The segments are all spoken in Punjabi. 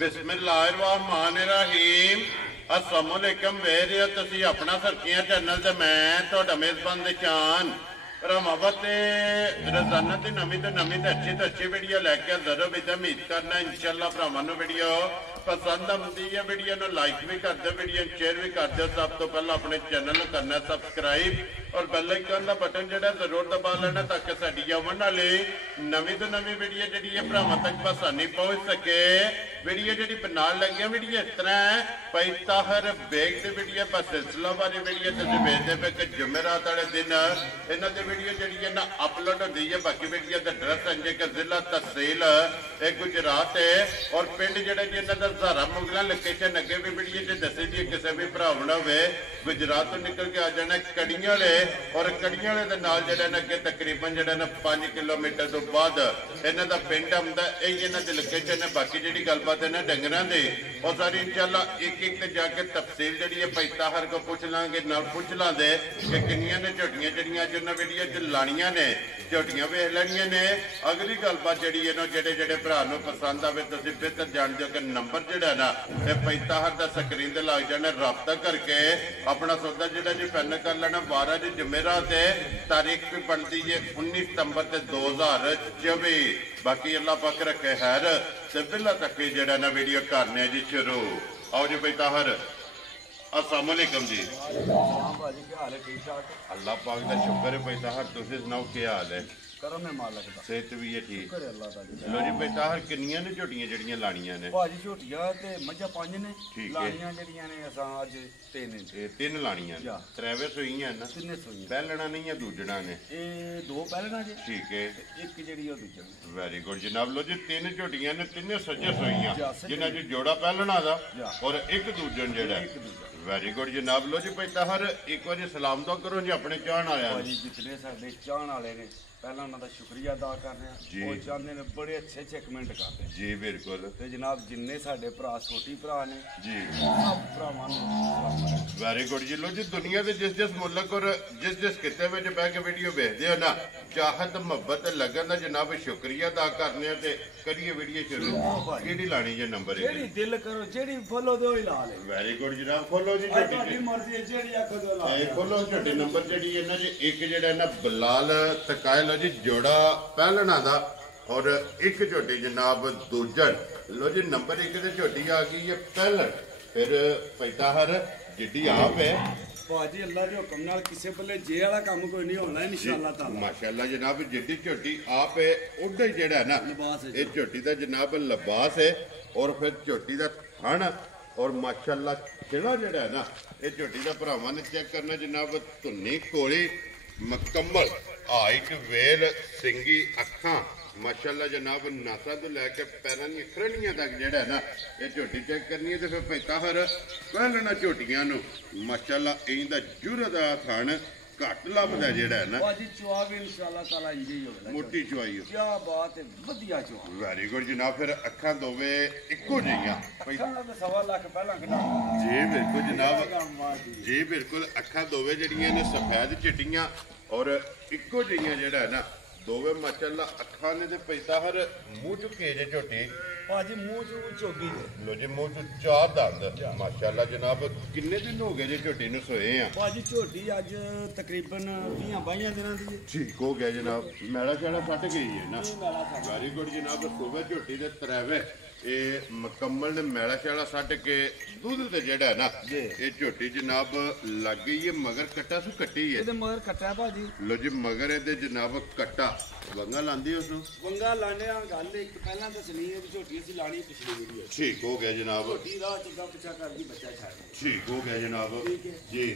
बिस्मिल्लाहिर्रहमानिर्रहीम अस्सलाम वालेकुम वेरियो तुसी अपना सरकियां चैनल ते मैं तुहाडा मेज़बान निशान भरावां ते रोजाना की नवीं तो अच्छी वीडियो लैके जरूर भी उम्मीद करना इंशाअल्लाह भरावां नूं वीडियो पसंद आती है। वीडियो नूं लाइक भी कर दो, वीडियो शेयर भी कर दो। सब तो पहले अपने चैनल नूं करना सबसक्राइब और बेल आइकन का बटन जिहड़ा जरूर दबा लेना ताकि साडी आउण वाली नवीं तो नवीं वीडियो जिहड़ी है भरावां तक आसानी पहुंच सके। वीडियो जिहड़ी बनाउण लगे वीडियो इस तरह है भाई ताहिर बेग की वीडियो बस सिलसिला वाली वीडियो तुसीं वेखदे पे कि जुमेरात वाले दिन इन्हां दी वीडियो जिहड़ी है ना अपलोड होती है। बाकी वीडियो का एड्रैस अंजे कि जिला तहसील गुजरात है और पिंड जिहड़ा जी इन्हां दा ज़ारा मुगला लोकेशन अगे भी वीडियो च दसी दी किसी भी भरावना होवे गुजरात तो निकल के आ जाना कड़ियां वाले और कड़ियां वाले दे नाल जिहड़ा ना अगे तकरीबन जिहड़ा ना 5 किलोमीटर तो बाद इन्हां दा पिंड आउंदा है। इन्हां दी लोकेशन है। बाकी जिहड़ी गलबात है ना डंगरां दी और सारी इंशाअल्लाह एक एक ते जाके तफसील जिहड़ी है भाई ताहिर को पूछ लांगे ना पूछ लांदे कि किन्नियां ने झोटियां जिहड़ियां अज उन्हां वीडियो च लाणियां ने झोटियां वेख लैणियां ने। अगली गलबात जिहड़ी है ना जेड़े जेड़े भरा नूं पसंद आवे तुसीं बेहतर जाणदे हो कि नंबर जिहड़ा ना ये भाई ताहिर दा स्क्रीन ते लग जाना राबता करके अपना सौदा जिहड़ा जी फाइनल कर लेना। 12 जी जुमेरात है, तारीख भी बनती है 19 सितंबर 2024। बाकी अल्लाह पाक रखे खैर ते बिल्ला तक जिहड़ा ना वीडियो करने जी शुरू। आओ जी भाई ताहिर अस्सलाम वालेकुम जी। अल्लाह पाक का शुक्र है भाई ताहिर तुसीं सुनाओ क्या हाल है? करम है मालक दा, सेहत भी है ठीक। अल्लाह ताला लो जी भाई ताहिर किन्नियां ने झोटियां जड़ियां लाणियां ने? भाजी झोटियां ते मज्झां 5 ने, ठीक है। लाणियां जड़ियां ने असां अज 3 ने। ये 3 लाणियां जा। त्रेवे सोईयां ना? 3 सोईयां। पहलना नहीं है दूजड़ा ने? ए 2 पहलना जे ठीक है, ते एक जेड़ी ओ दूजा। वेरी गुड जनाब। लो जी 3 झोटियां ने, 3 सज्जे सोईयां जा, सज्जे। जिन्हां च जोड़ा पहलना दा जा। और एक दूजन जेड़ा एक दूजा। वेरी गुड जनाब। लो जी भाई ताहिर एक बार सलाम तो करो जी अपने चाहण वालियां भाजी जितने साडे चाहण वाले ने पहला उन्हां दा शुक्रिया अदा कर रहे जी। हैं। वो चाहते ने बड़े अच्छे अच्छे कमेंट करते हैं जी बिल्कुल ते जनाब जिन्ने साडे भरा छोटी भरा ने जी। सब भरावां नूं सलाम है। वेरी गुड जी। लो जी दुनिया के जिस जिस मुल्क और जिस जिस किते में बह के वीडियो देखते हो ना चाहत मुहब्बत लगन का जनाब शुक्रिया अदा करने ते करिए वीडियो शुरू। केड़ी लानी जे नंबर जेड़ी दिल करो जेड़ी फॉलो दे ओही ला ले। वेरी गुड जनाब। खोलो जी आई ਤੁਹਾਡੀ मर्जी है जेड़ी आखो दो ला ले। खोलो छोटे नंबर जी इन्हों एक जरा ना बलाल तकाए लो जी जोड़ा पहलना दा और एक झोटी जनाब दूजन। लो जी नंबर 1 से झोटी आ गई है पहलन। फिर भाई ताहिर जिड्डी आप है भाजी अल्लाह के हुक्म नाल किसे बल्ले जे वाला काम कोई नहीं होना इंशाअल्लाह ताला। माशाअल्लाह जनाब जिड्डी झोटी आप है उड़ा ही जेड़ा ना लिबास है ये झोटी का जनाब लिबास है और फिर झोटी का थन और माशाअल्लाह खिला जड़ा है ना ये झोटी का भरावां ने चेक करना जनाब धुन्नी कोली मुकम्मल हाइट वेल सिंगी अखां माशाअल्लाह जनाब नासा तो लैके पैरों दी खरड़ियां तक जेड़ा है ना ये झोटी चेक करनी है तो फिर भाई ताहिर पहलना झोटियां नूं माशाअल्लाह इंदा जुरत दा थन घट लभदा जेड़ा है ना भाजी चुआ भी इंशाअल्लाह ताला इंजी ही होगा मोटी चुआई हो। क्या बात है वधिया चुआ। वेरी गुड जनाब। फिर अखां दोवे इक्को जिहियां खाना तो 1.25 लाख पहला कटा जी बिल्कुल जनाब। जी बिल्कुल अखां दोवे जड़ियां ने सफेद चिट्टियां और इक्को जिहियां जेड़ा है ना दोवे माशाअल्लाह अखां ने ते भाई ताहिर मूंह च केज झोटी भाजी मुंह च चोगी दे। लो जी मूंह च 4 दंद माशाअल्लाह जनाब। किन्ने दिन हो गए जी झोटी नूं सोए हैं? भाजी झोटी अज तकरीबन 20-22 दिनां दी है। ठीक हो गया जनाब। मैला शैला फट गई है ना? ये मैला था वेरी गुड जनाब। सुबह झोटी दे त्रेवे ये मुकम्मल ने मैला शैला सट के दूध ते जेड़ा है ना जी। ये झोटी जनाब लग गई है मगर कट्टा सु कट्टी है। ਇਹਦੇ ਮਗਰ ਕੱਟਿਆ ਭਾਜੀ लो जी मगर ये जनाब कट्टा वंगा लांदी उस ਵੰਗਾ ਲਾਣਿਆ ਗੱਲ ਇੱਕ ਪਹਿਲਾਂ ਤਾਂ ਸੁਣੀ ਇਹ ਝੋਟੀ ਅਸੀਂ ਲਾਣੀ ਪਿਛਲੀ ਵੀਡੀਓ ठीक हो गया जनाब। ਝੋਟੀ ਰਾਹ ਚੰਗਾ ਪਿੱਛਾ ਕਰਦੀ ਬੱਚਾ ਛੱਡ ठीक हो गया जनाब ठीक है। जी।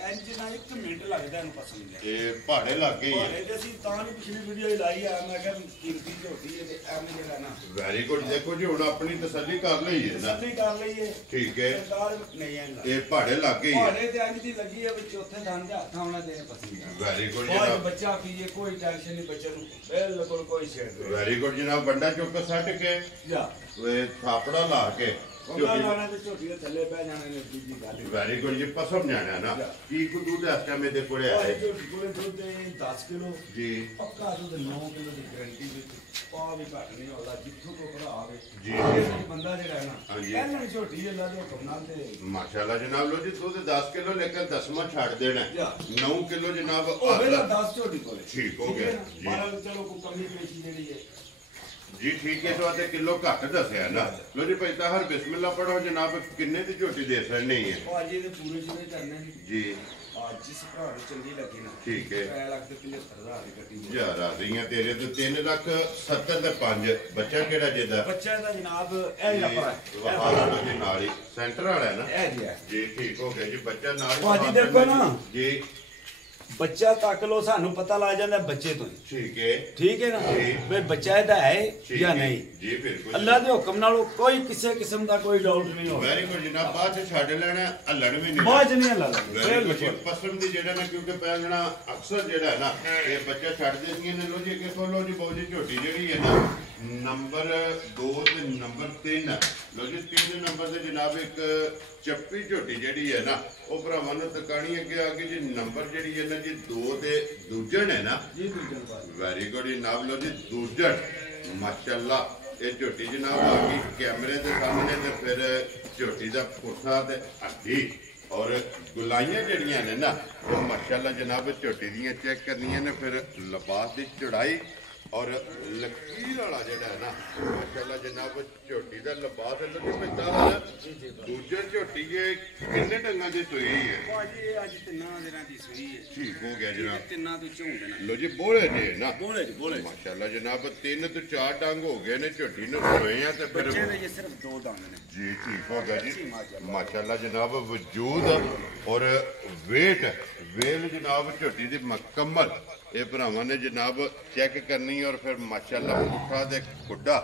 ਇੰਜ ਨਾ 1 ਮਿੰਟ ਲੱਗਦਾ ਇਹਨੂੰ ਪਸੰਦ ਲੈ ये पहाड़े लग गई है। ਭਾਰੇ ਤੇ ਅਸੀਂ ਤਾਂ ਨਹੀਂ ਪਿਛਲੀ ਵੀਡੀਓ ਹੀ ਲਾਈ ਆ ਮੈਂ ਕਿਹਾ ਕੀਮਤੀ ਝੋਟੀ ਹੈ ਤੇ ਐਵੇਂ ਜਿਹੜਾ ਨਾ वेरी गुड। देखो जी हुण अपनी तसल्ली कर ली है ना? ਤਸੱਲੀ ਕਰ ਲਈਏ ठीक है। ਸਰਦਾਰ ਨਹੀਂ ਆਂਦਾ ये पहाड़े लग गई है। ਭਾਰੇ ਤੇ ਇੰਜ ਦੀ ਲੱਗੀ ਹੈ ਵੀ ਚੌਥੇ ਥਾਂ ਤੇ ਹੱਥ ਆਉਣਾ ਦੇਣੇ ਪਸੰਦ ਆ वेरी गुड ਬਹੁਤ जनाब। ਬੱਚਾ ਕੀਏ ਕੋਈ ਟੈਨਸ਼ਨ ਨਹੀਂ ਬੱਚੇ ਨੂੰ ਬਿਲकुल ਕੋਈ ਸ਼ੇਰ वेरी गुड जनाब। बंडा चुप सट के ਜਾ वे थापड़ा ला के ਉਹਨਾਂ ਲਾਣਾ ਤੇ ਝੋਟੀ ਦੇ ਥੱਲੇ ਬਹਿ ਜਾਣਾ ਨੇ ਦੂਜੀ ਗੱਲ ਵੈਰੀ ਗੁੱਡ ਜੀ ਪਸਮ ਜਾਣਾ ਨਾ ਕੀ ਕੋ ਦੁੱਧ ਇਸ ਟਾਈਮ ਇਹਦੇ ਕੋਲੇ ਆਏ ਝੋਟੀ ਕੋਲੇ ਦੁੱਧ 10 ਕਿਲੋ ਜੀ ਪੱਕਾ ਦੁੱਧ 9 ਕਿਲੋ ਦੀ ਗਾਰੰਟੀ ਵਿੱਚ ਪਾ ਵੀ ਘੱਟ ਨਹੀਂ ਹੁੰਦਾ ਜਿੱਥੋਂ ਕੋ ਭਰਾ ਆਵੇ ਜੀ ਬੰਦਾ ਜਿਹੜਾ ਹੈ ਨਾ ਹਾਂਜੀ। ਪਹਿਲਾਂ ਝੋਟੀ ਅੱਲਾ ਦੇ ਹੁਕਮ ਨਾਲ ਤੇ ਮਾਸ਼ਾਅੱਲਾ ਜਨਾਬ ਲੋ ਜੀ ਦੁੱਧ 10 ਕਿਲੋ ਲੇਕਿਨ 10ਵਾਂ ਛੱਡ ਦੇਣਾ 9 ਕਿਲੋ ਜਨਾਬ ਉਹ ਵੇਲਾ 10 ਝੋਟੀ ਕੋਲੇ ਠੀਕ ਹੋ ਗਿਆ ਜੀ ਮਾਰਾ ਚਲੋ ਕੋ ਕਮੀ ਪੇਸ਼ੀ ਜਿਹੜੀ ਹੈ ਜੀ ਠੀਕ ਹੈ ਤੁਹਾਡੇ ਕਿਲੋ ਘੱਟ ਦੱਸਿਆ ਨਾ ਲੋ ਜੀ ਭਾਈ ਤਾਹਰ ਬਿਸਮਿਲ੍ਲਾ ਪੜੋ ਜਨਾਬ ਕਿੰਨੇ ਦੀ ਝੋਟੀ ਦੇ ਸਕਣੀ ਹੈ ਉਹ ਅੱਜ ਇਹਦੇ ਪੂਰੇ ਜਿਵੇਂ ਕਰਨੇ ਜੀ ਅੱਜ ਜਿਸ ਭਰਾ ਨੂੰ ਚੰਗੀ ਲੱਗੀ ਨਾ ਠੀਕ ਹੈ 3 ਲੱਖ ਤੇ 75,000 ਦੀ ਕੱਟੀ ਯਾਰ ਆ ਰਹੀਆਂ ਤੇਰੇ ਤੇ 3 ਲੱਖ 70 ਤੇ 5 ਬੱਚਾ ਕਿਹੜਾ ਜਿਹਦਾ ਬੱਚਾ ਦਾ ਜਨਾਬ ਇਹ ਆਪਣਾ ਵਹਾਲਾ ਜੀ ਨਾਲ ਹੀ ਸੈਂਟਰ ਵਾਲਾ ਹੈ ਨਾ ਇਹ ਜੀ ਹੈ ਜੀ ਠੀਕ ਹੋ ਗਿਆ ਜੀ ਬੱਚਾ ਨਾਲ ਹੀ ਭਾਜੀ ਦੇਖੋ ਨਾ। ਜੀ ਬੱਚਾ ਤੱਕ ਲੋ ਸਾਨੂੰ ਪਤਾ ਲੱਗ ਜਾਂਦਾ ਬੱਚੇ ਤੋਂ ਹੀ ਠੀਕ ਹੈ ਨਾ ਜੀ। ਵੀ ਬੱਚਾ ਇਹਦਾ ਹੈ ਜਾਂ ਨਹੀਂ ਜੀ ਬਿਲਕੁਲ ਅੱਲਾ ਦੇ ਹੁਕਮ ਨਾਲ ਕੋਈ ਕਿਸੇ ਕਿਸਮ ਦਾ ਕੋਈ ਡਾਊਟ ਨਹੀਂ ਹੋਵੇ ਵੈਰੀ ਗੁੱਡ ਜਨਾਬ ਬਾਅਦ ਚ ਛੱਡ ਲੈਣਾ ਹੱਲਣ ਵੀ ਨਹੀਂ ਬਾਅਦ ਚ ਨਹੀਂ ਅੱਲਾ ਵੈਰੀ ਗੁੱਡ ਪਸੰਦ ਦੀ ਜਿਹੜਾ ਨਾ ਕਿਉਂਕਿ ਪਹਿਲਣਾ ਅਕਸਰ ਜਿਹੜਾ ਨਾ ਇਹ ਬੱਚਾ ਛੱਡਦੇ ਸੀ ਨੇ ਲੋ ਜੀ ਅੱਗੇ ਖੋਲੋ ਜੀ ਬਹੁਤ ਜੀ ਝੋਟੀ ਜਿਹੜੀ ਹੈ ਨਾ ਨੰਬਰ 2 ਤੇ ਨੰਬਰ 3 ਲੋ ਜੀ 3 ਨੰਬਰ ਤੇ ਜਨਾਬ ਇੱਕ ਚੱਪੀ ਝੋਟੀ ਜਿਹੜੀ ਹੈ ਨਾ ਉਹ ਭਰਾਵਾਂ ਨੂੰ ਤਕਾਣੀ ਅੱਗੇ ਆ ਕੇ ਜੀ ਨੰਬਰ ਜਿਹੜੀ ਹੈ ਨਾ ਜੀ 2 ਤੇ ਦੂਜਣ ਹੈ ਨਾ ਜੀ ਦੂਜਣ ਬਾਅਦ ਵੈਰੀ ਗੁੱਡ ਜਨਾਬ ਲੋ ਜੀ ਦੂਜਣ ਮਾਸ਼ਾਅੱਲਾ ਇਹ ਝੋਟੀ ਜਨਾਬ ਆ ਗਈ ਕੈਮਰੇ ਦੇ ਸਾਹਮਣੇ ਤੇ ਫਿਰ ਝੋਟੀ ਦਾ ਪੁੱਠਾ ਤੇ ਅੱਡੀ ਔਰ ਗੁਲਾਈਆਂ ਜਿਹੜੀਆਂ ਨੇ ਨਾ ਉਹ ਮਾਸ਼ਾਅੱਲਾ ਜਨਾਬ ਝੋਟੀ ਦੀਆਂ ਚੈੱਕ ਕਰਨੀਆਂ ਨੇ ਫਿਰ ਲਿਬਾਸ ਦੀ ਚੜਾਈ ਔਰ ਲਕੀਰ ਵਾਲਾ ਜਿਹੜਾ ਹੈ ਨਾ ਮਾਸ਼ਾਅੱਲਾ ਜਨਾਬ ਝੋਟੀ ਦਾ ਲਿਬਾਸ ਲੱਗੇ ਪੈਂਦਾ ਦੂਜੇ ਝੋਟੀ ਇਹ ਕਿੰਨੇ ਡੰਗਾਂ ਦੀ ਸੂਈ ਹੈ ਭਾਜੀ ਇਹ ਅੱਜ ਤਿੰਨਾਂ ਦਿਨਾਂ ਦੀ ਸੂਈ ਹੈ ਠੀਕ ਹੋ ਗਿਆ ਜਨਾਬ ਤਿੰਨਾਂ ਤੋਂ ਝੂੰਡ ਨਾ ਲੋ ਜੀ ਬੋਲੇ ਜੇ ਨਾ ਬੋਲੇ ਮਾਸ਼ਾਅੱਲਾ ਜਨਾਬ 3 ਤੋਂ 4 ਡੰਗ ਹੋ ਗਏ ਨੇ ਝੋਟੀ ਨੂੰ ਹੋਏ ਆ ਤੇ ਫਿਰ ਬੱਚੇ ਦੇ ਸਿਰਫ 2 ਡੰਗ ਨੇ ਜੀ ਠੀਕ ਹੋ ਗਿਆ ਜੀ ਮਾਸ਼ਾਅੱਲਾ ਜਨਾਬ ਵਜੂਦ ਔਰ ਵੇਟ ਵੇਲ ਜਨਾਬ ਝੋਟੀ ਦੀ ਮੁਕੰਮਲ ਇਹ ਭਰਾਵਾਂ ਨੇ ਜਨਾਬ ਚੈੱਕ ਕਰਨੀ ਔਰ ਫਿਰ ਮਾਸ਼ਾਅੱਲਾ ਪੁੱਠਾ ਦੇ ਖੁੱਡਾ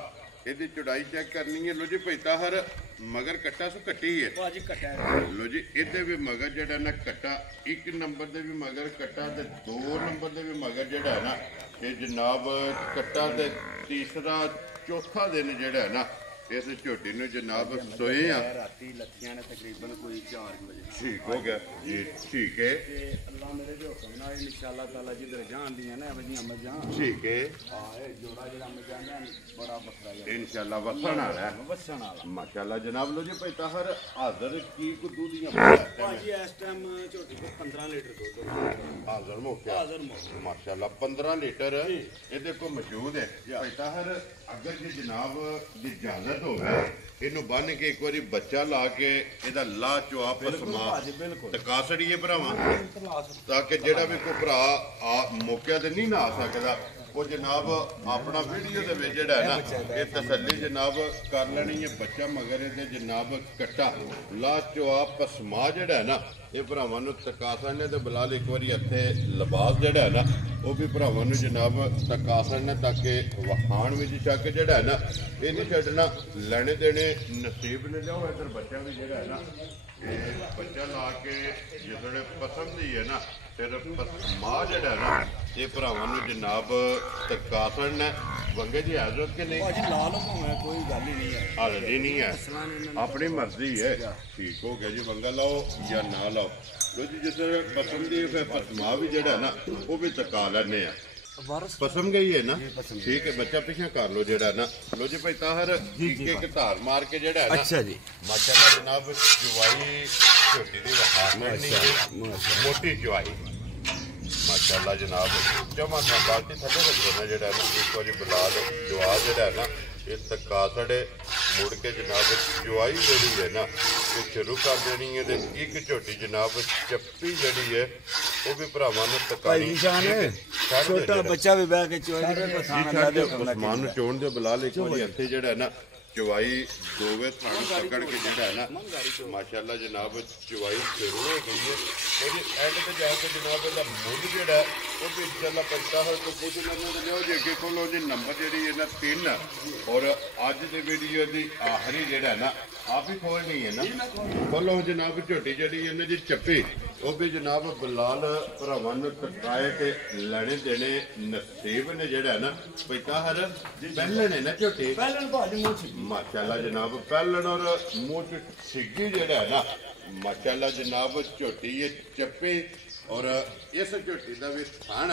ਇਹਦੀ ਚੜਾਈ ਚੈੱਕ ਕਰਨੀ ਹੈ ਲੋ ਜੀ ਭਈਤਾ ਹਰ ਮਗਰ ਕੱਟਾ ਸੋ ਕੱਟੀ ਹੈ ਭਾਜੀ ਕੱਟਿਆ ਲੋ ਜੀ ਇਹਦੇ ਵੀ ਮਗਰ ਜਿਹੜਾ ਨਾ ਕੱਟਾ 1 ਨੰਬਰ ਦੇ ਵੀ ਮਗਰ ਕੱਟਾ ਤੇ 2 ਨੰਬਰ ਦੇ ਵੀ ਮਗਰ ਜਿਹੜਾ ਹੈ ਨਾ ਇਹ ਜਨਾਬ ਕੱਟਾ ਤੇ ਤੀਸਰਾ ਚੌਥਾ ਦਿਨ ਜਿਹੜਾ ਹੈ ਨਾ ਇਸ ਝੋਟੀ ਨੂੰ ਜਨਾਬ ਸੋਏ ਆ ਰਾਤੀ ਲੱਤੀਆਂ ਨੇ ਤਕਰੀਬਨ ਕੋਈ 4 ਵਜੇ ਠੀਕ ਹੋ ਗਿਆ ਜੀ ਠੀਕ ਹੈ ਤੇ ਅੱਲਾ ਮੇਰੇ ਦੇ ਹੁਕਮ ਨਾਲ ਇਨਸ਼ਾਅੱਲਾ ਤਾਲਾ ਜਿੱਧਰ ਜਾਂਦੀਆਂ ਨੇ ਅਵਜੀਆਂ ਮਜਾਂ ਠੀਕ ਹੈ ਇਹ ਜੋੜਾ ਜਿਹੜਾ ਮਜਾਂ ਦਾ ਬੜਾ ਵੱਖਰਾ ਹੈ ਇਨਸ਼ਾਅੱਲਾ ਵਸਣ ਵਾਲਾ ਹੈ ਵਸਣ ਵਾਲਾ ਮਾਸ਼ਾਅੱਲਾ ਜਨਾਬ ਲੋ ਜੀ ਭਾਈ ਤਾਹਰ ਹਾਜ਼ਰ ਕੀ ਕੋ ਦੁੱਧੀਆਂ ਭਾਜੀ ਇਸ ਟਾਈਮ ਝੋਟੀ ਕੋ 15 ਲੀਟਰ ਦੁੱਧ ਹਾਜ਼ਰ ਮੌਕੇ ਹਾਜ਼ਰ ਮੌਕੇ ਮਾਸ਼ਾਅੱਲਾ 15 ਲੀਟਰ ਇਹਦੇ ਕੋ ਮੌਜੂਦ ਹੈ ਭਾਈ ਤਾਹਰ ਅਗਰ ਜੇ ਜਨਾਬ ਦੀ ਇਜਾਜ਼ਤ ਹੋਵੇ ਇਹਨੂੰ ਬੰਨ ਕੇ ਇੱਕ ਵਾਰੀ ਬੱਚਾ ਲਾ ਕੇ ਇਹਦਾ ਲਾ ਚੁਆ ਪਸਮਾ ਟਕਾ ਸੜੀਏ ਭਰਾਵਾਂ ਤਾਂ ਕਿ ਜਿਹੜਾ ਵੀ ਕੋਈ ਭਰਾ ਆ ਮੌਕੇ ਤੇ ਨਹੀਂ ਨਾ ਆ ਸਕਦਾ ਉਹ ਜਨਾਬ ਆਪਣਾ ਵੀਡੀਓ ਦੇ ਵਿੱਚ ਜਿਹੜਾ ਹੈ ਨਾ ਇਹ ਤਸੱਲੀ ਜਨਾਬ ਕਰ ਲੈਣੀ ਹੈ ਬੱਚਾ ਮਗਰ ਇਹਦੇ ਜਨਾਬ ਕੱਟਾ ਲਾ ਚੁਆ ਪਸਮਾ ਜਿਹੜਾ ਹੈ ਨਾ ਇਹ ਭਰਾਵਾਂ ਨੂੰ ਤਕਾ ਸਕਦੇ ਤੇ ਬਲਾਲ ਇੱਕ ਵਾਰੀ ਇੱਥੇ ਲਿਬਾਸ ਜਿਹੜਾ ਹੈ ਨਾ ਉਹ ਵੀ ਭਰਾਵਾਂ ਨੂੰ ਜਨਾਬ ਤਕਾ ਸਕਦੇ ਤਾਂ ਕਿ ਵਹਾਣ ਵਿੱਚ ਚੱਕ ਜਿਹੜਾ ਹੈ ਨਾ ਇਹ ਨਹੀਂ ਛੱਡਣਾ ਲੈਣੇ ਦੇਣੇ ਨਸੀਬ ਨੇ ਲਿਆਓ ਇੱਧਰ ਬੱਚਾ ਵੀ ਜਿਹੜਾ ਹੈ ਨਾ ਇਹ ਬੱਚਾ ਲਾ ਕੇ ਜਿਹੜੇ ਪਸੰਦ ਹੀ ਹੈ ਨਾ ਫਿਰ ਪਸਮਾ ਜਿਹੜਾ ਹੈ ਨਾ ਇਹ ਭਰਾਵਾਂ ਨੂੰ ਜਨਾਬ ਤਕਾ ਸਕਦੇ ਵੰਗੇ ਦੀ ਹਾਜ਼ਰਤ ਕਿ ਨਹੀਂ ਭਾਜੀ ਲਾ ਲਓ ਭਾਵੇਂ ਕੋਈ ਗੱਲ ਹੀ ਨਹੀਂ ਹੈ ਹਾਜ਼ਰੀ ਨਹੀਂ ਹੈ ਆਪਣੀ ਮਰਜ਼ੀ ਹੈ ਠੀਕ ਹੋ ਗਿਆ ਜੀ ਵੰਗਾ ਲਾਓ ਜਾਂ ਨਾ ਲਾਓ ਲੋ ਜੀ ਜਿਸ ਪਸੰਦ ਦੀ ਫਿਰ ਪਸਮਾ ਵੀ ਜਿਹੜਾ ਨਾ ਉਹ ਵੀ ਤਕਾ ਲੈਣੇ ਆ ਪਸੰਦ ਗਈ ਹੈ ਨਾ ਠੀਕ ਹੈ ਬੱਚਾ ਪਿੱਛੇ ਕਰ ਲੋ ਜਿਹੜਾ ਨਾ ਲੋ ਜੀ ਭਾਈ ਤਾਹਰ ਇੱਕ ਧਾਰ ਮਾਰ ਕੇ ਜਿਹੜਾ ਹੈ ਨਾ ਅੱਛਾ ਜੀ ਮਾਸ਼ਾਅੱਲਾ ਜਨਾਬ ਜਵਾਈ ਝੋਟੀ ਦੀ ਵਖਾਰ ਮੋਟੀ ਜਵਾਈ ਮਾਸ਼ਾਅੱਲਾ ਜਨਾਬ ਜਮਾ ਨਾ ਬਾਲਟੀ ਥੱਲੇ ਰੱਖਣਾ ਜਿਹੜਾ ਨਾ ਇੱਕ ਵਾਰੀ ਬੁਲਾ ਲਓ ਜਵਾ ਜਿਹੜਾ ਨਾ ਇਹ ਤੱਕਾ ਸੜੇ ਮੁੜ ਕੇ ਜਨਾਬ ਜਵਾਈ ਜਿਹੜੀ ਹੈ ਨਾ ਇਹ ਸ਼ੁਰੂ ਕਰ ਦੇਣੀ ਹੈ ਤੇ ਇੱਕ ਝੋਟੀ ਜਨਾਬ ਚੱਪੀ ਜਿਹੜੀ ਹੈ ਉਹ ਵੀ ਭਰਾਵਾਂ ਨੂੰ ਤਕਾਣੀ ਛੋਟਾ ਬੱਚਾ ਵੀ ਬਹਿ ਕੇ ਚੋਈ ਦੇ ਉਸਮਾਨ ਨੂੰ ਚੋਣ ਦੇ ਬੁਲਾ ਲੈ ਇੱਕ ਵਾਰੀ ਇੱਥੇ ਜਿਹੜਾ ਨਾ ਚਵਾਈ ਦੋਵੇਂ ਥਾਣੇ ਪਕੜ ਕੇ ਜਿਹੜਾ ਨਾ ਮਾਸ਼ਾਅੱਲਾ ਜਨਾਬ ਚਵਾਈ ਸ਼ੁਰੂ ਹੋ ਗਈ ਹੈ ਉਹਦੀ ਐਂਡ ਤੇ ਜਾ ਕੇ ਜਨਾਬ ਇਹਦਾ ਮੁੱਢ ਜਿਹੜਾ ਉਹ ਵੀ ਇਨਸ਼ਾਅੱਲਾ ਪੈਂਦਾ ਹੋਇਆ ਤਾਂ ਕੁਝ ਮੈਨੂੰ ਲਿਓ ਜੇ ਅੱਗੇ ਖੋਲੋ ਜੀ ਨੰਬਰ ਜਿਹੜੀ ਇਹਨਾਂ 3 ਔਰ ਅੱਜ ਦੀ ਵੀਡੀਓ ਦੀ ਆਖਰੀ ਜਿਹੜਾ ਨਾ ਆਪ ਹੀ ਖੋਲਣੀ ਹੈ ਨਾ ਖੋਲੋ ਜਨਾਬ ਝੋਟੀ ਜਿਹੜੀ ਇਹਨਾਂ ਦੀ ਚੱਪੀ ਉਹ ਵੀ ਜਨਾਬ ਬਲਾਲ ਭਰਾਵਾਂ ਨੂੰ ਟਕਾਏ ਤੇ ਲੈਣੇ ਦੇਣੇ ਨਸੀਬ ਨੇ ਜਿਹੜਾ ਨਾ ਪੈਂਦਾ ਹਰ ਪਹਿਲੇ ਨੇ ਨਾ ਝੋਟੀ ਪਹਿਲਾਂ ਭਾਜੀ माशाल्लाह जनाब पहलन और मुंह च सिग्गी जेड़ा है ना माशाल्लाह जनाब झोटी ये चप्पे और इस झोटी का भी थान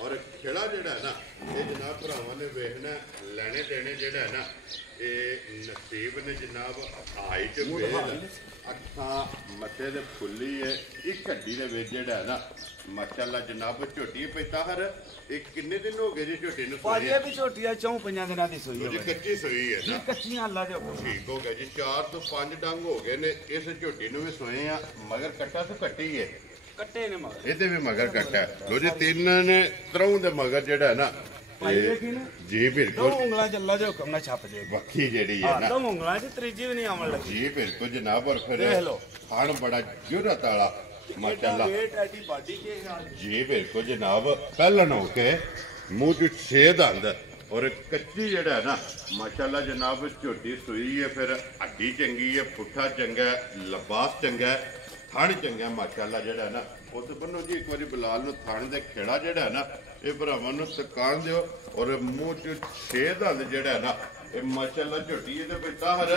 और खिड़ा जेड़ा है ना ये जनाब भरावां ने वेखना लेने देने जेड़ा है ना ये नसीब ने जनाब हाइट वेल अखां मथे दे फुल्ली है एक हड्डी दे विच जेड़ा है ना माशाल्लाह जनाब झोटी पे ताहर ये किन्ने दिन हो गए जी झोटी नूं ਭਾਜੀ ਇਹ ਵੀ ਝੋਟੀ ਆ 4-5 ਦਿਨਾਂ ਦੀ ਸੂਈ जी ਹੈ कच्ची सुई है ਜੀ ना ਕੱਚੀਆਂ ਅੱਲਾ ਦੇ ਹੁਕਮ ठीक हो गया जी 4 ਤੋਂ 5 ਡੰਗ ਹੋ ਗਏ ਨੇ ਇਸ ਝੋਟੀ ਨੂੰ ਵੀ ਸੋਏ ਆ ਮਗਰ ਕੱਟਾ ਤੋਂ ਕੱਟੀ ਹੈ ਕੱਟੇ ਨੇ ਮਗਰ ਇਹਦੇ ਵੀ ਮਗਰ ਕੱਟਾ ਹੈ। ਲੋ ਜੀ ਤਿੰਨ ਨੇ ਤਰੋਂ ਦੇ ਮਗਰ ਜਿਹੜਾ ਹੈ ਨਾ ਭਾਈ ਇਹ- ਦੇਖੀ ਨਾ ਜੀ ਦੋ ਬਿਲਕੁਲ ਉਂਗਲਾਂ ਚ ਅੱਲਾ ਦੇ ਹੁਕਮ ਨਾਲ ਛੱਪ ਜੇ ਵੱਖੀ ਜਿਹੜੀ ਹੈ ਹਾਂ ਨਾ ਦੋ ਉਂਗਲਾਂ ਚ ਤੀਜੀ ਵੀ ਨਹੀਂ ਆਉਣ ਲੱਗੀ ਜੀ ਬਿਲਕੁਲ ਜਨਾਬ ਔਰ ਫਿਰ ਦੇਖ ਲਓ। ਖਾਣ ਬੜਾ ਜੁਰਤ ਵਾਲਾ ਮਾਸ਼ਾਅੱਲਾ ਵੇਟ ਐਡੀ ਬਾਡੀ ਕੇ ਜੀ ਬਿਲਕੁਲ ਜਨਾਬ ਪਹਿਲਣ ਹੋ ਕੇ ਮੂੰਹ ਚ ਛੇਦ ਆਂਦਾ ਔਰ ਕੱਚੀ ਜਿਹੜਾ ਹੈ ਨਾ ਮਾਸ਼ਾਅੱਲਾ ਜਨਾਬ ਝੋਟੀ ਸੂਈ ਹੈ ਫਿਰ ਹੱਡੀ ਚੰਗੀ ਹੈ ਪੁੱਠਾ ਚੰਗਾ ਹੈ, ਲਿਬਾਸ ਚੰਗਾ ਹੈ, ਥਣ ਚੰਗਾ ਹੈ ਮਾਸ਼ਾਅੱਲਾ ਜਿਹੜਾ ਹੈ ਨਾ ਉਸ ਬੰਨੋ ਜੀ ਇੱਕ ਵਾਰੀ ਬਲਾਲ ਨੂੰ ਥਣ ਦੇ ਖੇੜਾ ਜਿਹੜਾ ਹੈ ਨਾ ਇਹ ਭਰਾਵਾਂ ਨੂੰ ਤਕਾਨ ਦਿਓ ਔਰ ਮੂੰਹ ਚ ਛੇਦ ਆਂਦ ਜਿਹੜਾ ਹੈ ਨਾ ਇਹ ਮਾਸ਼ਾਅੱਲਾ ਝੋਟੀ ਇਹਦੇ ਵਿੱਚ ਤਾਹਰ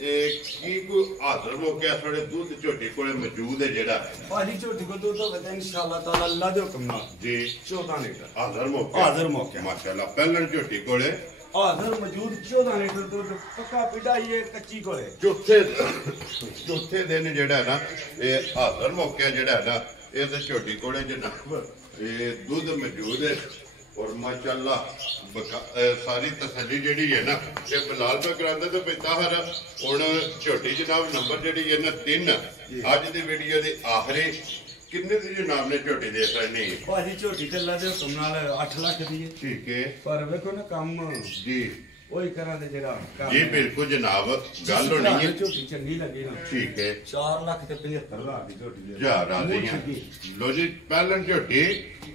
ਇਹ ਕੀ ਕੋਈ ਹਾਜ਼ਰ ਹੋ ਗਿਆ ਸਾਡੇ ਦੁੱਧ ਝੋਟੀ ਕੋਲੇ ਮੌਜੂਦ ਹੈ ਜਿਹੜਾ ਭਾਜੀ ਝੋਟੀ ਕੋ ਦੁੱਧ ਹੋਵੇ ਤਾਂ ਇਨਸ਼ਾਅੱਲਾ ਤਾਲਾ ਅੱਲਾ ਦੇ ਹੁਕਮ ਨਾਲ ਜੀ 14 ਲੀਟਰ ਹਾਜ਼ਰ ਮੌਕੇ ਹਾਜ਼ਰ ਮੌਕੇ। ਮਾਸ਼ਾਅੱਲਾ ਪਹਿਲਣ ਝੋਟੀ ਕੋਲੇ ਹਾਜ਼ਰ ਮੌਜੂਦ 14 ਲੀਟਰ ਦੁੱਧ ਪੱਕਾ ਪਿਢਾਈ ਹੈ ਕੱਚੀ ਕੋਲੇ ਚੌਥੇ ਦਿਨ ਜਿਹੜਾ ਹੈ ਨਾ ਇਹ ਹਾਜ਼ਰ ਮੌਕੇ ਜਿਹੜਾ ਹੈ ਨਾ ਇਹ ਤੇ ਝੋਟੀ ਕੋਲੇ ਜਨਾਬ ਇਹ ਦੁੱਧ ਮੌਜੂਦ ਹੈ ਔਰ ਮਾਸ਼ਾਅੱਲਾ ਸਾਰੀ ਤਸੱਲੀ ਜਿਹੜੀ ਹੈ ਨਾ ਇਹ ਬਲਾਲ ਤੋਂ ਕਰਾਂਦਾ ਤੇ ਪਿਤਾਹਰ ਹੁਣ ਝੋਟੀ ਜਨਾਬ ਨੰਬਰ ਜਿਹੜੀ ਹੈ ਨਾ 3 ਅੱਜ ਦੀ ਵੀਡੀਓ ਦੇ ਆਖਰੀ ਕਿੰਨੇ ਦੀ ਜਨਾਬ ਨੇ ਝੋਟੀ ਦੇ ਸਕਣੀ ਭਾਜੀ ਝੋਟੀ ਤੇ ਅੱਲਾ ਦੇ ਹੁਕਮ ਨਾਲ 8 ਲੱਖ ਦੀ ਹੈ ਠੀਕ ਹੈ ਪਰ ਵੇਖੋ ਨਾ ਕੰਮ ਜੀ ਉਹੀ ਕਰਾਂ ਦੇ ਜਿਹੜਾ ਕੰਮ ਜੀ ਬਿਲਕੁਲ ਜਨਾਬ ਗੱਲ ਹੋਣੀ ਹੈ ਝੋਟੀ ਚੰਗੀ ਲੱਗੀ ਨਾ ਠੀਕ ਹੈ 4 ਲੱਖ ਤੇ 75 ਹਜ਼ਾਰ ਦੀ ਝੋਟੀ ਦੇ ਜਾ ਰਾਜ਼ੀ ਹਾਂ ਲੋ ਜੀ ਪਹਿਲਨ ਝੋਟੀ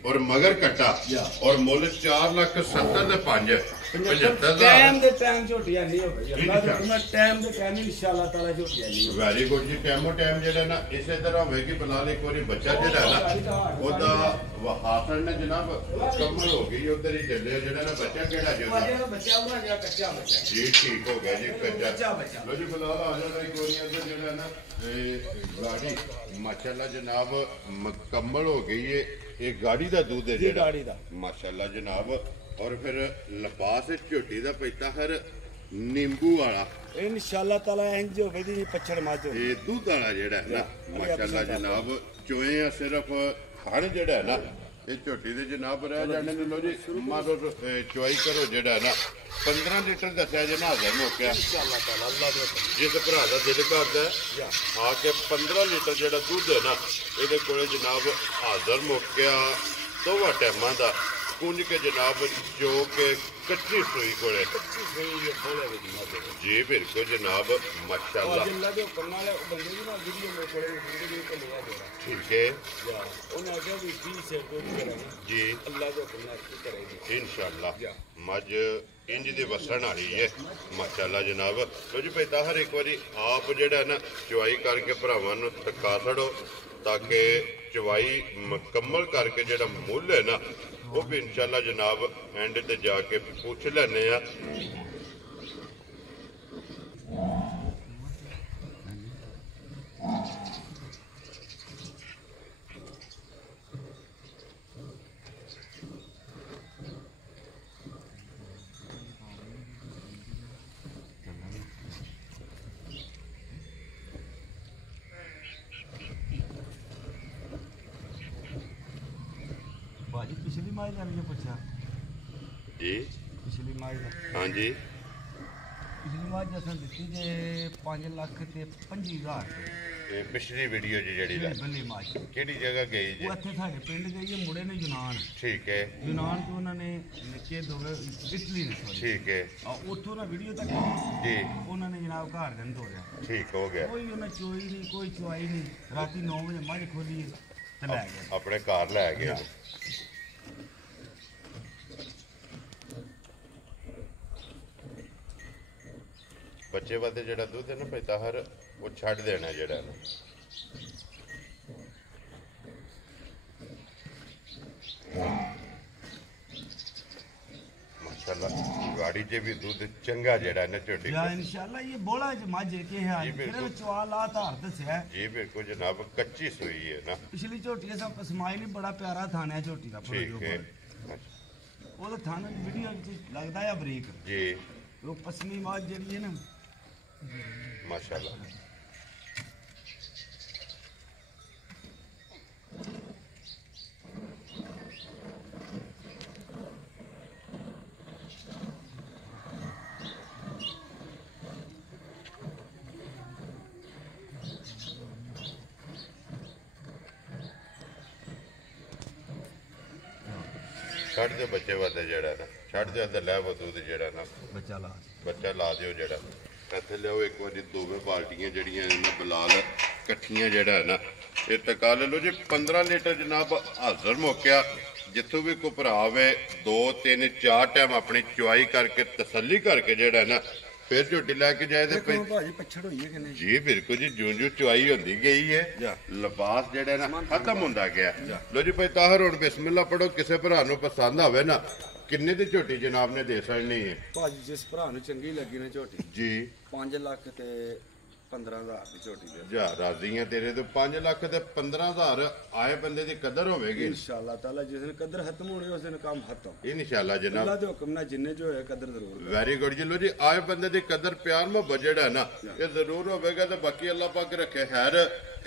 ਔਰ ਮਗਰ ਕੱਟਾ ਜਾ। ਔਰ ਮੁੱਲ 4,70,000 ਦੇ 5 75,000 ਟਾਈਮ ਦੇ ਟਾਈਮ ਝੋਟੀਆਂ ਨਹੀਂ ਹੋ ਗਈ ਅੱਲਾ ਦੇ ਹੁਕਮ ਨਾਲ ਟਾਈਮ ਦੇ ਟਾਈਮ ਇਨਸ਼ਾਅੱਲਾ ਤਾਲਾ ਝੋਟੀਆਂ ਨਹੀਂ ਹੋ ਵੈਰੀ ਗੁੱਡ ਜੀ ਟਾਈਮੋ ਟਾਈਮ ਜਿਹੜਾ ਨਾ ਇਸੇ ਤਰ੍ਹਾਂ ਹੋਵੇਗੀ ਬਲਾਲ ਇੱਕ ਵਾਰੀ ਬੱਚਾ ਜਿਹੜਾ ਨਾ ਉਹਦਾ ਵਹਾਸਣ ਨੇ ਜਨਾਬ ਮੁਕੰਮਲ ਹੋ ਗਈ ਉਧਰ ਹੀ ਚੱਲਿਆ ਜਿਹੜਾ ਨਾ ਬੱਚਾ ਕਿਹੜਾ ਜਿਹੜਾ ਭਾਜੀ ਬੱਚਾ ਬਣਾ ਗਿਆ ਕੱਚਾ ਬੱਚਾ ਜੀ ਠੀਕ ਹੋ ਗਿਆ ਜੀ ਬੱਚਾ ਕੱਚਾ ਲੋ ਜੀ ਬਲਾਲ ਆ ਜਾਣਾ ਇੱਕ ਵਾਰੀ ਅੰਦਰ ਜਿਹੜਾ ਨਾ ਇਹ ਗਾੜੀ ਮਾਸ਼ਾਅੱਲਾ ਜਨਾਬ ਮੁਕੰਮਲ ਹੋ ਗਈ ਹੈ ਇਹ ਗਾੜੀ ਦਾ ਦੁੱਧ ਹੈ ਜੀ ਜਿਹੜਾ ਗਾੜੀ ਦਾ ਮਾਸ਼ਾਅੱਲਾ ਜਨਾਬ ਔਰ ਫਿਰ ਲਿਬਾਸ ਝੋਟੀ ਦਾ ਪੈਤਾ ਹਰ ਨਿੰਬੂ ਵਾਲਾ ਇਨਸ਼ਾਅੱਲਾ ਤਾਲਾ ਇੰਜ ਹੋਵੇ ਦੀ ਪਛੜ ਮਾਝ ਇਹ ਦੁੱਧ ਵਾਲਾ ਜਿਹੜਾ ਹੈ ਨਾ ਮਾਸ਼ਾਅੱਲਾ ਜਨਾਬ ਚੋਏ ਆ ਸਿਰਫ ਖੜ ਜਿਹੜਾ ਹੈ ਨਾ ਇਹ ਝੋਟੀ ਦੇ ਜਨਾਬ ਰਹਿ ਜਾਣੇ ਨੇ ਲੋ ਜੀ ਮਾਰੋ ਚੁਆਈ ਕਰੋ ਜਿਹੜਾ ਹੈ ਨਾ 15 ਲੀਟਰ ਦੱਸਿਆ ਜੇ ਨਾ ਹਾਜ਼ਰ ਮੌਕਿਆ ਇਨਸ਼ਾਅੱਲਾ ਤਾਲਾ ਅੱਲਾ ਦੇ ਹੁਕਮ ਜਿਸ ਭਰਾ ਦਾ ਦਿਲ ਕਰਦਾ ਹੈ, ਆ ਕੇ 15 ਲੀਟਰ ਜਿਹੜਾ ਦੁੱਧ ਹੈ ਨਾ ਇਹਦੇ ਕੋਲੇ ਜਨਾਬ ਹਾਜ਼ਰ ਮੌਕਿਆ ਦੋਵਾਂ ਟਾਈਮਾਂ ਦਾ ਕੁੰਝ ਕੇ ਜਨਾਬ ਜੋ ਕਿ ਕੱਚੀ ਸੂਈ ਕੋਲੇ ਕੱਚੀ ਸਹੀ ਖੋਲੇ ਦੀ ਮਾਝੇ ਜੀ ਬਿਲਕੁਲ ਜਨਾਬ ਮਾਸ਼ਾਅੱਲਾ ਅੱਲਾ ਦੇ ਹੁਕਮ ਨਾਲ ਬੰਦੇ ਦੀ ਨਾ ਵੀਡੀਓ ਮੇਰੇ ਕੋਲੇ ਵੀਡੀਓ ਤੇ ਲਿਆ ਦੇਣਾ ਠੀਕ ਹੈ ਯਾ ਉਹਨੇ ਆਖਿਆ ਵੀ 20 ਸੇ ਕੋਈ ਕਰਾਂਗੇ ਜੀ ਅੱਲਾ ਦੇ ਹੁਕਮ ਨਾਲ ਕੀ ਕਰੇਗੀ ਇਨਸ਼ਾਅੱਲਾ ਮੱਝ ਇੰਜ ਦੀ ਵਸਣ ਵਾਲੀ ਹੈ ਮਾਸ਼ਾਅੱਲਾ ਜਨਾਬ ਲੋ ਜੀ ਪੈਦਾ ਹਰ ਇੱਕ ਵਾਰੀ ਆਪ ਜਿਹੜਾ ਨਾ ਚੁਆਈ ਕਰਕੇ ਭਰਾਵਾਂ ਨੂੰ ਤੱਕਾ ਛੜੋ ਤਾਂ ਕਿ ਚੁਆਈ ਮੁਕੰਮਲ ਕਰਕੇ ਜਿਹੜਾ ਮੁੱਲ ਹੈ ਨਾ ਉਹ ਵੀ ਇਨਸ਼ਾਅੱਲਾ ਜਨਾਬ ਐਂਡ ਤੇ ਜਾ ਕੇ ਪੁੱਛ ਲੈਣੇ ਆ ਭਾਜੀ ਪਿਛਲੀ ਮਾਈ ਦਾ ਨਹੀਂ ਪੁੱਛਿਆ ਜੀ ਪਿਛਲੀ ਮਾਈ ਦਾ ਹਾਂਜੀ ਪਿਛਲੀ ਮਾਈ ਜਸਾਂ ਦਿੱਤੀ ਜੇ 5 ਲੱਖ ਤੇ 25,000 ਇਹ ਪਿਛਲੀ ਵੀਡੀਓ ਜੀ ਜਿਹੜੀ ਦਾ ਬੱਲੀ ਮਾਈ ਕਿਹੜੀ ਜਗ੍ਹਾ ਗਈ ਜੀ ਉਹ ਇੱਥੇ ਸਾਡੇ ਪਿੰਡ ਗਈ ਹੈ ਮੁੰਡੇ ਨੇ ਯੂਨਾਨ ਠੀਕ ਹੈ ਯੂਨਾਨ ਤੋਂ ਉਹਨਾਂ ਨੇ ਨਿੱਕੇ ਦੋਵੇਂ ਇਟਲੀ ਨੇ ਸੋਰੀ ਠੀਕ ਹੈ ਉੱਥੋਂ ਨਾ ਵੀਡੀਓ ਤੱਕ ਜੀ ਉਹਨਾਂ ਨੇ ਜਨਾਬ ਘਰ ਦੇ ਅੰਦਰ ਤੋਰਿਆ ਠੀਕ ਹੋ ਗਿਆ ਕੋਈ ਉਹਨਾਂ ਚੋਈ ਨਹੀਂ ਕੋਈ ਚੁਆਈ ਨਹੀਂ ਰਾਤੀ 9 ਵਜੇ ਮੱਝ ਖੋਲੀ ਤੇ ਲੈ ਗਏ ਆਪਣੇ ਘਰ ਲੈ ਗਿਆ ਬੱਚੇ ਵਾਸਤੇ ਜਿਹੜਾ ਦੁੱਧ ਹੈ ਨਾ ਪੈਦਾ ਹਰ ਉਹ ਛੱਡ ਦੇਣਾ ਜਿਹੜਾ ਨਾ ਮਾਸ਼ਾਅੱਲਾ गाड़ी चे भी दूध चंगा जेड़ा ना झोटी या इंशाल्लाह ये बोला ज मज के है जी, फिर बिल्कुल। चवाल आ धार दसया जी बिल्कुल जनाब कच्ची सुई है ना पिछली झोटी सब समाई नहीं बड़ा प्यारा थान है झोटी का ठीक है वो तो थान वीडियो लगता है बरीक जी वो पश्चिमी माज जड़ी है ना माशाल्लाह ਛੱਡ ਦਿਓ ਬੱਚੇ ਵਾਦੇ ਜਿਹੜਾ ਨਾ ਛੱਡ ਦਿਓ ਤੇ ਲੈ ਵਦੂ ਤੇ ਜਿਹੜਾ ਨਾ बच्चा ला ਬੱਚਾ ਲਾ ਦਿਓ ਜਿਹੜਾ ਇੱਥੇ ਲਿਆਓ ਇੱਕ ਵਾਰੀ ਦੋਵੇਂ ਬਾਲਟੀਆਂ ਜਿਹੜੀਆਂ ਇਹਨਾਂ ਬਲਾਲ ਇਕੱਠੀਆਂ ਜਿਹੜਾ ਹੈ ਨਾ ਇਹ ਟਕਾ ਲੈ ਲਓ ਜੀ 15 ਲੀਟਰ ਜਨਾਬ ਹਾਜ਼ਰ ਮੁੱਕਿਆ ਜਿੱਥੋਂ ਵੀ ਕੋਈ ਭਰਾ ਆਵੇ 2 3 4 ਟਾਈਮ ਆਪਣੀ ਚੁਆਈ ਕਰਕੇ ਤਸੱਲੀ ਕਰਕੇ ਜਿਹੜਾ ਹੈ ਨਾ ਫਿਰ ਝੋਟੀ ਲੈ ਕੇ ਜਾਏ ਤੇ देखो भाजी पछड़ हुई है कि नहीं ਜੀ ਬਿਲਕੁਲ ਜੀ ਜਿਉਂ ਜਿਉਂ ਚੁਆਈ ਹੁੰਦੀ ਗਈ ਹੈ ਜਾ। ਲਿਬਾਸ ਜਿਹੜਾ ਨਾ ਖਤਮ ਹੁੰਦਾ ਗਿਆ ਲੋ ਜੀ ਭਾਈ ਤਾਹਰ ਹੁਣ ਬਿਸਮਿਲ੍ਲਾ ਪੜੋ ਕਿਸੇ ਭਰਾ ਨੂੰ ਪਸੰਦ ਆਵੇ ਨਾ ਕਿੰਨੇ ਦੀ ਝੋਟੀ ਜਨਾਬ ਨੇ ਦੇ ਸਕਣੀ ਹੈ ਭਾਜੀ ਜਿਸ ਭਰਾ ਨੂੰ ਚੰਗੀ ਲੱਗੀ ਨਾ ਝੋਟੀ ਜੀ 5 ਲੱਖ ਤੇ 15000 ਦੀ ਝੋਟੀ ਦੇ ਜਾ ਰਾਜ਼ੀ ਆ ਤੇਰੇ ਤੋਂ 5 ਲੱਖ ਤੇ 15000 ਆਏ ਬੰਦੇ ਦੀ ਕਦਰ ਹੋਵੇਗੀ इंशाल्लाह ताला जिस दिन कदर खत्म होनी उस दिन काम खत्म ਇਨਸ਼ਾਅੱਲਾ ਜਨਾਬ अल्लाह दे हुक्म नाल जिन्ने जो है कदर जरूर ਵੈਰੀ ਗੁੱਡ ਜੀ ਲੋ ਜੀ ਆਏ ਬੰਦੇ ਦੀ ਕਦਰ ਪਿਆਰ ਮੁਹੱਬਤ ਜਿਹੜਾ ਹੈ ਨਾ ਇਹ ਜ਼ਰੂਰ ਹੋਵੇਗਾ ਤੇ ਬਾਕੀ ਅੱਲਾਹ ਪਾਕ ਰੱਖੇ ਖੈਰ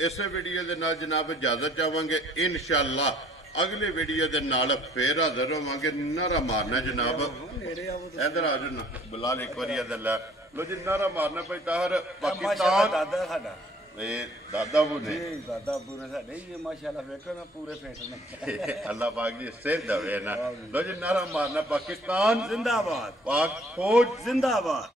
ਇਸੇ ਵੀਡੀਓ ਦੇ ਨਾਲ ਜਨਾਬ ਇਜਾਜ਼ਤ ਚਾਹਾਂਗੇ ਇਨਸ਼ਾਅੱਲਾ ਅਗਲੀ ਵੀਡੀਓ ਦੇ ਨਾਲ ਫੇਰ ਹਾਜ਼ਰ ਹੋਵਾਂਗੇ ਨਾਰਾ ਮਾਰਨਾ ਜਨਾਬ नेड़े आओ ਇਧਰ ਆ ਜਾਓ ਨਾ ਬਲਾਲ ਇੱਕ ਵਾਰੀ ਇਧਰ ਲੈ ਲੋ ਜੀ ਨਾਰਾ ਮਾਰਨਾ ਭਾਈ ਤਾਹਰ माशाल्लाह ਪਾਕਿਸਤਾਨ दादा साडा ਇਹ ਦਾਦਾ ਬੂ ਨੇ जी दादा अब्बू ने साडे ये माशाल्लाह वेखो ना पूरे फिट ने ਅੱਲਾਹ ਪਾਕ ਦੀ ਸਿਹਤ ਦੇਵੇ ਨਾ ਲੋ ਜੀ ਨਾਰਾ ਮਾਰਨਾ ਪਾਕਿਸਤਾਨ जिंदाबाद ਪਾਕ ਫੌਜ जिंदाबाद